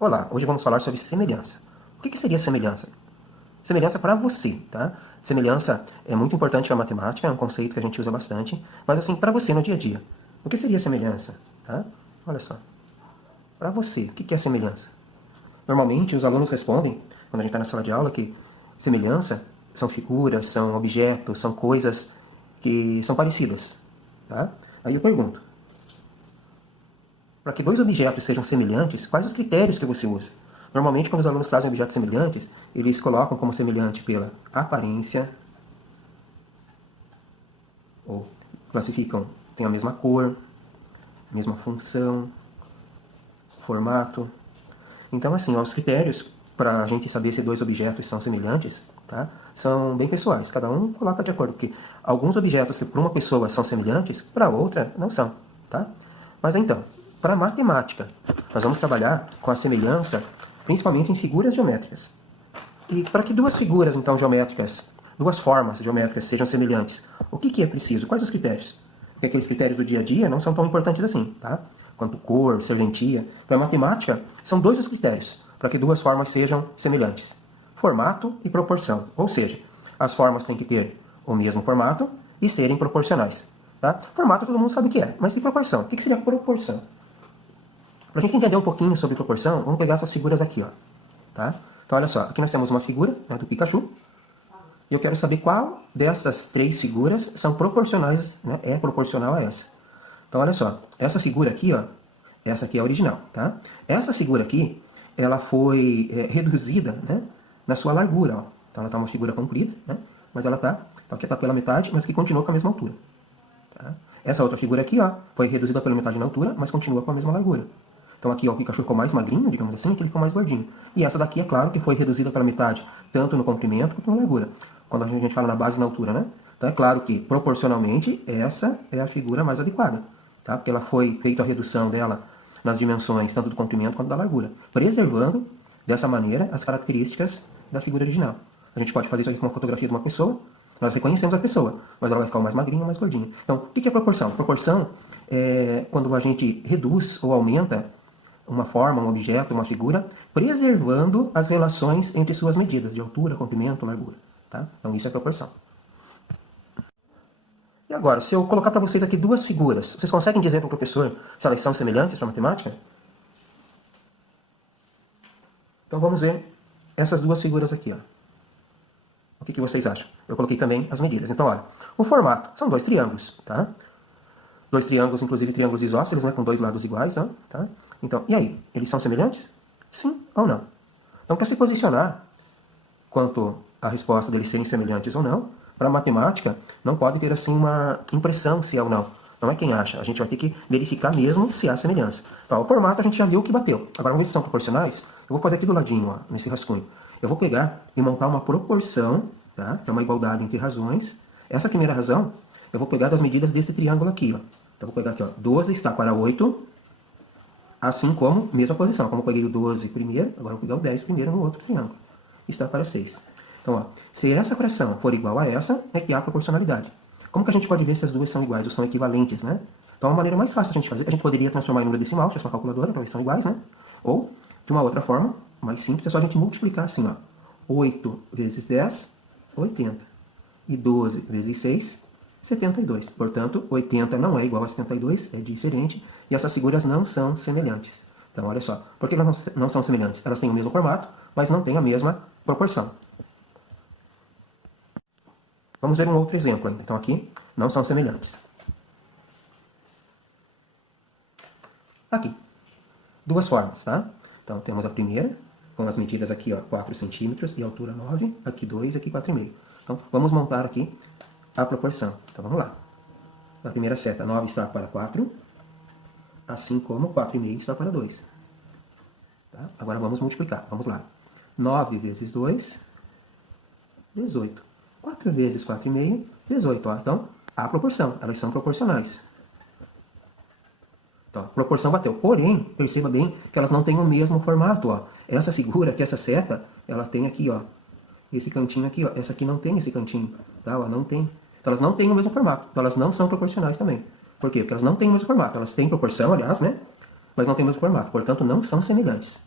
Olá, hoje vamos falar sobre semelhança. O que seria semelhança? Semelhança para você, tá? Semelhança é muito importante para a matemática, é um conceito que a gente usa bastante, mas assim, para você no dia a dia, o que seria semelhança? Tá? Olha só, para você, o que é semelhança? Normalmente os alunos respondem, quando a gente está na sala de aula, que semelhança são figuras, são objetos, são coisas que são parecidas. Tá? Aí eu pergunto, para que dois objetos sejam semelhantes, quais os critérios que você usa? Normalmente, quando os alunos trazem objetos semelhantes, eles colocam como semelhante pela aparência, ou classificam, tem a mesma cor, mesma função, formato. Então, assim, os critérios para a gente saber se dois objetos são semelhantes, tá, são bem pessoais. Cada um coloca de acordo, porque alguns objetos que para uma pessoa são semelhantes, para outra não são. Tá? Mas então, para a matemática, nós vamos trabalhar com a semelhança principalmente em figuras geométricas. E para que duas figuras, então, geométricas, duas formas geométricas sejam semelhantes, o que é preciso? Quais os critérios? Porque aqueles critérios do dia a dia não são tão importantes assim, tá? Quanto cor, serventia. Para a matemática, são dois os critérios para que duas formas sejam semelhantes. Formato e proporção. Ou seja, as formas têm que ter o mesmo formato e serem proporcionais. Tá? Formato todo mundo sabe o que é, mas e proporção? O que seria proporção? Para a gente entender um pouquinho sobre proporção, vamos pegar essas figuras aqui, ó. Tá? Então, olha só, aqui nós temos uma figura, né, do Pikachu, e eu quero saber qual dessas três figuras são proporcionais, né, é proporcional a essa. Então, olha só, essa figura aqui, ó, essa aqui é a original, tá? Essa figura aqui, ela foi reduzida, né, na sua largura, ó. Então, ela está uma figura comprida, né, mas ela está, então aqui está pela metade, mas que continua com a mesma altura. Tá? Essa outra figura aqui, ó, foi reduzida pela metade na altura, mas continua com a mesma largura. Então aqui ó, o Pikachu ficou mais magrinho, digamos assim, aqui ele ficou mais gordinho. E essa daqui, é claro, que foi reduzida pela metade, tanto no comprimento quanto na largura. Quando a gente fala na base e na altura, né? Então é claro que, proporcionalmente, essa é a figura mais adequada. Tá? Porque ela foi feita a redução dela nas dimensões, tanto do comprimento quanto da largura. Preservando, dessa maneira, as características da figura original. A gente pode fazer isso aqui com uma fotografia de uma pessoa. Nós reconhecemos a pessoa, mas ela vai ficar mais magrinha ou mais gordinha. Então, o que é proporção? Proporção é quando a gente reduz ou aumenta uma forma, um objeto, uma figura, preservando as relações entre suas medidas de altura, comprimento, largura. Tá? Então isso é proporção. E agora, se eu colocar para vocês aqui duas figuras, vocês conseguem dizer para o professor se elas são semelhantes para a matemática? Então vamos ver essas duas figuras aqui. Ó. O que vocês acham? Eu coloquei também as medidas. Então, olha, o formato são dois triângulos, tá? Dois triângulos, inclusive triângulos isósceles, né, com dois lados iguais, ó, tá? Então, e aí? Eles são semelhantes? Sim ou não? Então, para se posicionar quanto à resposta deles serem semelhantes ou não, para a matemática, não pode ter assim uma impressão se é ou não. Não é quem acha. A gente vai ter que verificar mesmo se há semelhança. Então, o formato a gente já viu que bateu. Agora, vamos ver se são proporcionais. Eu vou fazer aqui do ladinho, ó, nesse rascunho. Eu vou pegar e montar uma proporção, tá? É uma igualdade entre razões. Essa primeira razão, eu vou pegar das medidas desse triângulo aqui, ó. Então, eu vou pegar aqui, ó, 12 está para 8, assim como, mesma posição. Como eu peguei o 12 primeiro, agora eu vou pegar o 10 primeiro no outro triângulo. Está para 6. Então, ó, se essa fração for igual a essa, é que há proporcionalidade. Como que a gente pode ver se as duas são iguais ou são equivalentes, né? Então, a maneira mais fácil de a gente fazer, a gente poderia transformar em número decimal, deixa eu só a calculadora para ver se são iguais, né? Ou, de uma outra forma, mais simples, é só a gente multiplicar assim, ó. 8 vezes 10, 80. E 12 vezes 6, 72. Portanto, 80 não é igual a 72, é diferente, e essas figuras não são semelhantes. Então, olha só, por que elas não são semelhantes? Elas têm o mesmo formato, mas não têm a mesma proporção. Vamos ver um outro exemplo ainda. Então, aqui, não são semelhantes. Aqui, duas formas, tá? Então, temos a primeira, com as medidas aqui, ó, 4 centímetros e altura 9, aqui 2 e aqui 4,5. Então, vamos montar aqui a proporção. Então, vamos lá. Na primeira seta, 9 está para 4, assim como 4,5 está para 2. Tá? Agora, vamos multiplicar. Vamos lá. 9 vezes 2, 18. 4 vezes 4,5, 18. Ó. Então, há proporção. Elas são proporcionais. Então, a proporção bateu. Porém, perceba bem que elas não têm o mesmo formato. Ó. Essa figura, que essa seta, ela tem aqui, ó, esse cantinho aqui. Ó. Essa aqui não tem esse cantinho. Tá? Ó, não tem. Então, elas não têm o mesmo formato. Então, elas não são proporcionais também. Por quê? Porque elas não têm o mesmo formato. Elas têm proporção, aliás, né? Mas não têm o mesmo formato. Portanto, não são semelhantes.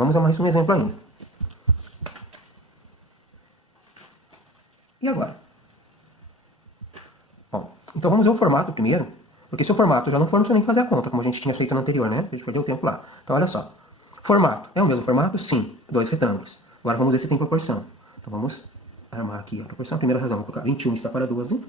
Vamos a mais um exemplo ainda. E agora? Bom, então vamos ver o formato primeiro, porque se o formato já não for, não precisa nem fazer a conta, como a gente tinha feito no anterior, né? A gente perdeu o tempo lá. Então olha só. Formato. É o mesmo formato? Sim. 2 retângulos. Agora vamos ver se tem proporção. Então vamos armar aqui a proporção. A primeira razão, vou colocar 21 está para 12,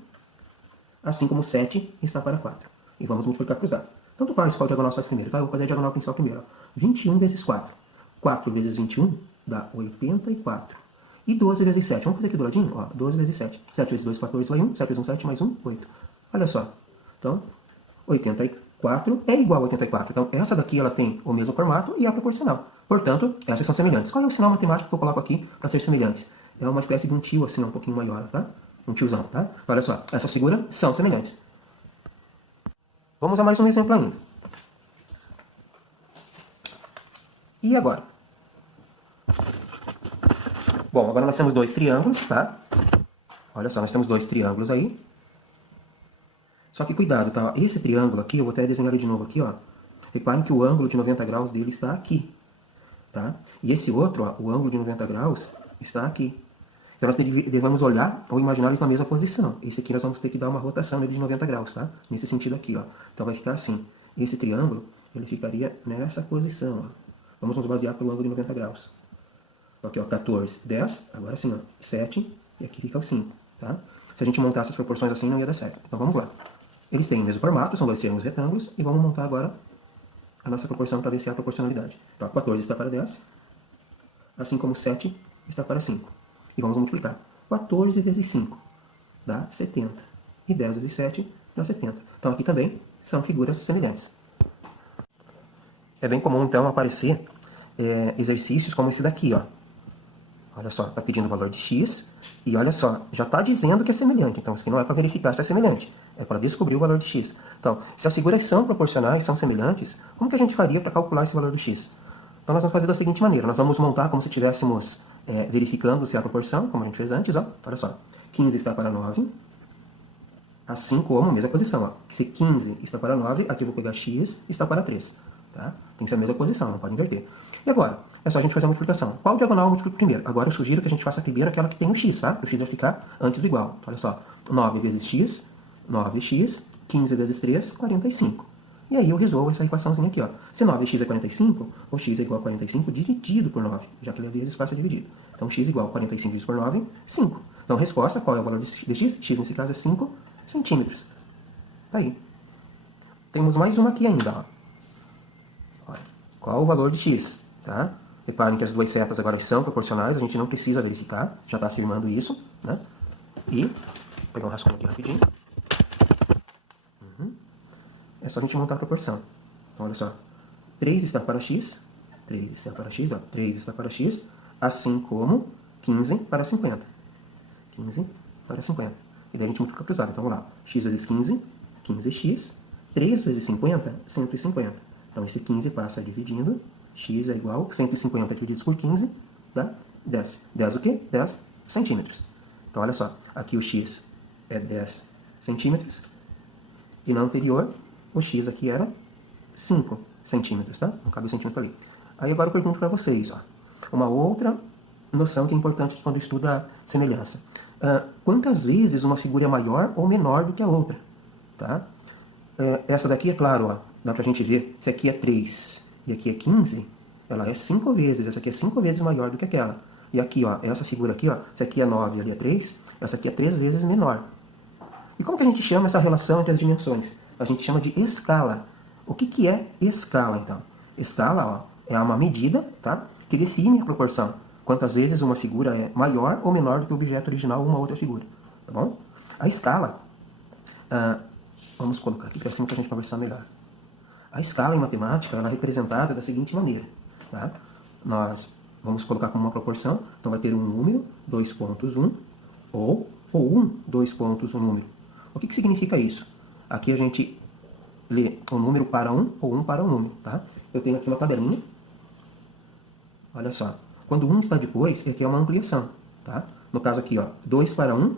assim como 7 está para 4. E vamos multiplicar cruzado. Tanto faz qual diagonal se faz primeiro, tá? Eu vou fazer a diagonal principal primeiro. Ó. 21 vezes 4. 4 vezes 21 dá 84. E 12 vezes 7. Vamos fazer aqui do ladinho? Ó, 12 vezes 7. 7 vezes 2, 14, vai 1. 7 vezes 1, 7, mais 1, 8. Olha só. Então, 84 é igual a 84. Então, essa daqui ela tem o mesmo formato e é proporcional. Portanto, essas são semelhantes. Qual é o sinal matemático que eu coloco aqui para ser semelhantes? É uma espécie de um tio, assim, um pouquinho maior, tá? Um tiozão, tá? Olha só. Essas figuras são semelhantes. Vamos a mais um exemplo ainda. E agora? Bom, agora nós temos dois triângulos, tá? Olha só, nós temos dois triângulos aí. Só que cuidado, tá? Esse triângulo aqui, eu vou até desenhar ele de novo aqui, ó. Reparem que o ângulo de 90 graus dele está aqui, tá? E esse outro, ó, o ângulo de 90 graus está aqui. Então nós devemos olhar ou imaginar eles na mesma posição. Esse aqui nós vamos ter que dar uma rotação nele de 90 graus, tá? Nesse sentido aqui, ó. Então vai ficar assim. Esse triângulo, ele ficaria nessa posição, ó. Vamos nos basear pelo ângulo de 90 graus. Aqui, ó, 14, 10, agora sim, ó, 7, e aqui fica o 5, tá? Se a gente montasse as proporções assim, não ia dar certo. Então vamos lá. Eles têm o mesmo formato, são dois triângulos retângulos, e vamos montar agora a nossa proporção para ver se é a proporcionalidade. Então, 14 está para 10, assim como 7 está para 5. E vamos multiplicar. 14 vezes 5 dá 70. E 10 vezes 7 dá 70. Então aqui também são figuras semelhantes. É bem comum, então, aparecer exercícios como esse daqui, ó. Olha só, está pedindo o valor de x, e olha só, já está dizendo que é semelhante. Então, isso aqui não é para verificar se é semelhante, é para descobrir o valor de x. Então, se as figuras são proporcionais, são semelhantes, como que a gente faria para calcular esse valor do x? Então, nós vamos fazer da seguinte maneira, nós vamos montar como se estivéssemos verificando se é a proporção, como a gente fez antes, ó. Olha só, 15 está para 9, assim como, mesma posição, ó. Se 15 está para 9, aqui eu vou pegar x, está para 3, tá? Tem que ser a mesma posição, não pode inverter. E agora? É só a gente fazer a multiplicação. Qual diagonal eu multiplico primeiro? Agora eu sugiro que a gente faça primeiro aquela que tem o x, tá? O x vai ficar antes do igual. Olha só. 9 vezes x, 9x, 15 vezes 3, 45. E aí eu resolvo essa equaçãozinha aqui, ó. Se 9x é 45, o x é igual a 45 dividido por 9, já que ele vezes passa dividido. Então x igual a 45 dividido por 9, 5. Então resposta, qual é o valor de x? X nesse caso é 5 centímetros. Tá aí. Temos mais uma aqui ainda, ó. Olha. Qual o valor de x? Tá? Reparem que as duas setas agora são proporcionais, a gente não precisa verificar, já está afirmando isso, né? E, vou pegar um rascunho aqui rapidinho. É só a gente montar a proporção. Então, olha só. 3 está para x, 3 está para x, ó, 3 está para x, assim como 15 para 50. 15 para 50. E daí a gente multiplica cruzado. Então, vamos lá. X vezes 15, 15x. 3 vezes 50, 150. Então, esse 15 passa dividindo. X é igual a 150 divididos por 15, dá 10. 10 o quê? 10 centímetros. Então, olha só. Aqui o x é 10 centímetros. E na anterior, o x aqui era 5 centímetros, tá? Não cabe o centímetro ali. Aí agora eu pergunto para vocês, ó. Uma outra noção que é importante quando estuda semelhança. Quantas vezes uma figura é maior ou menor do que a outra? Tá? Essa daqui, é claro, ó, dá pra gente ver, se aqui é 3 e aqui é 15, ela é 5 vezes, essa aqui é 5 vezes maior do que aquela. E aqui, ó, essa figura aqui, ó, se aqui é 9 e ali é 3, essa aqui é 3 vezes menor. E como que a gente chama essa relação entre as dimensões? A gente chama de escala. O que é escala, então? Escala, ó, é uma medida, tá, que define a proporção. Quantas vezes uma figura é maior ou menor do que o objeto original ou uma outra figura. Tá bom? A escala, vamos colocar aqui para cima para a gente conversar melhor. A escala em matemática ela é representada da seguinte maneira. Tá? Nós vamos colocar como uma proporção, então vai ter um número, 2 pontos 1, ou 1, 2 pontos, um número. O que significa isso? Aqui a gente lê o número para 1 ou 1 para um número. Tá? Eu tenho aqui uma tabelinha. Olha só. Quando 1 está depois, aqui é uma ampliação. Tá? No caso aqui, ó, 2 para 1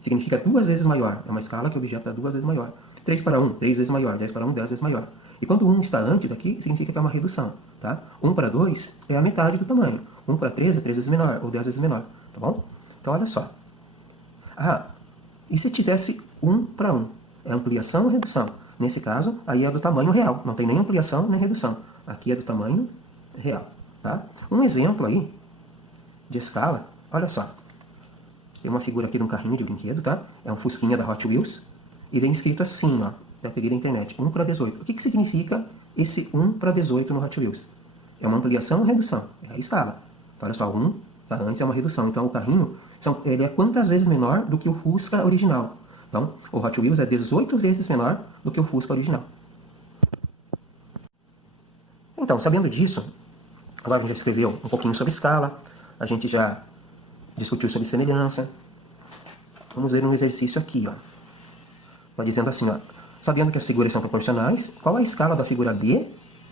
significa 2 vezes maior. É uma escala que o objeto é 2 vezes maior. 3 para 1, 3 vezes maior. 10 para 1, 10 vezes maior. E quando 1 está antes aqui, significa que é uma redução. Tá? 1 para 2 é a metade do tamanho. 1 para 3 é 3 vezes menor, ou 10 vezes menor. Tá bom? Então, olha só. Ah, e se tivesse 1 para 1? É ampliação ou redução? Nesse caso, aí é do tamanho real. Não tem nem ampliação nem redução. Aqui é do tamanho real. Tá? Um exemplo aí de escala, olha só. Tem uma figura aqui de um carrinho de brinquedo, tá? É um fusquinha da Hot Wheels. E vem escrito assim, ó. Eu peguei na internet. 1 para 18. O que significa esse 1 para 18 no Hot Wheels? É uma ampliação ou redução? É a escala. Então, olha só, 1 tá, antes é uma redução. Então, o carrinho, ele é quantas vezes menor do que o Fusca original? Então, o Hot Wheels é 18 vezes menor do que o Fusca original. Então, sabendo disso, agora a gente já escreveu um pouquinho sobre escala, a gente já discutiu sobre semelhança. Vamos ver um exercício aqui, ó. Está dizendo assim, ó. Sabendo que as figuras são proporcionais, qual a escala da figura B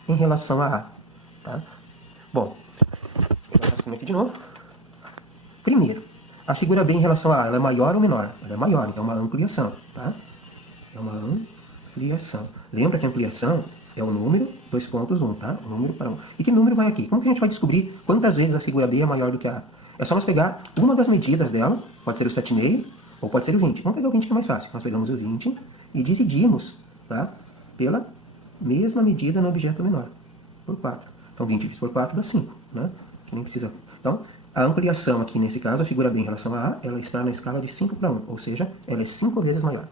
em relação a A? Tá? Bom, vou passar isso aqui de novo. Primeiro, a figura B em relação a A, ela é maior ou menor? Ela é maior, então é uma ampliação. Tá? É uma ampliação. Lembra que a ampliação é o número, 2 pontos, 1, tá? O número para 1. E que número vai aqui? Como que a gente vai descobrir quantas vezes a figura B é maior do que a A? É só nós pegar uma das medidas dela, pode ser o 7,5 ou pode ser o 20. Vamos pegar o 20 que é mais fácil. Nós pegamos o 20 e dividimos, tá? Pela mesma medida no objeto menor, por 4. Então 20 dividido por 4 dá 5, né? Que nem precisa. Então, a ampliação aqui nesse caso, a figura B em relação a A, ela está na escala de 5 para 1, ou seja, ela é 5 vezes maior.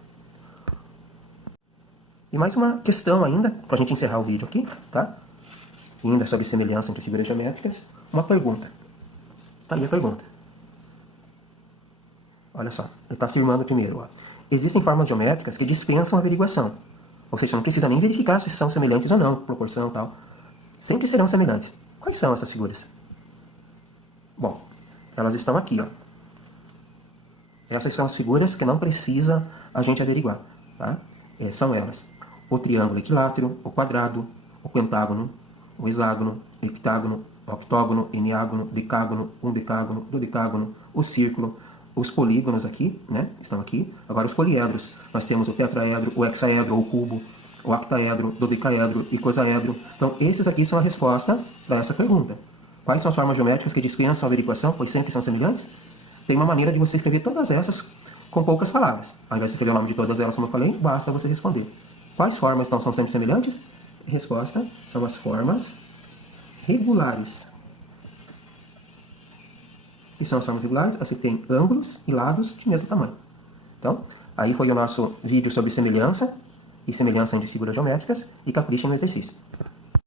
E mais uma questão ainda, para a gente encerrar o vídeo aqui, tá? Ainda sobre semelhança entre figuras geométricas, uma pergunta. Tá aí a pergunta. Olha só, ele está afirmando primeiro, ó. Existem formas geométricas que dispensam averiguação. Ou seja, não precisa nem verificar se são semelhantes ou não, proporção e tal. Sempre serão semelhantes. Quais são essas figuras? Bom, elas estão aqui, ó. Essas são as figuras que não precisa a gente averiguar, tá? São elas: o triângulo equilátero, o quadrado, o pentágono, o hexágono, heptágono, octógono, eneágono, decágono, undecágono, dodecágono, o círculo, os polígonos aqui, né? Estão aqui. Agora os poliedros. Nós temos o tetraedro, o hexaedro, o cubo, o octaedro, dodecaedro e icosaedro. Então, esses aqui são a resposta para essa pergunta. Quais são as formas geométricas que dispensam a averiguação, pois sempre são semelhantes? Tem uma maneira de você escrever todas essas com poucas palavras. Ao invés de escrever o nome de todas elas, como eu falei, basta você responder. Quais formas então são sempre semelhantes? Resposta: são as formas regulares. E são as formas regulares, você tem ângulos e lados de mesmo tamanho. Então, aí foi o nosso vídeo sobre semelhança e semelhança entre figuras geométricas, e caprichem no exercício.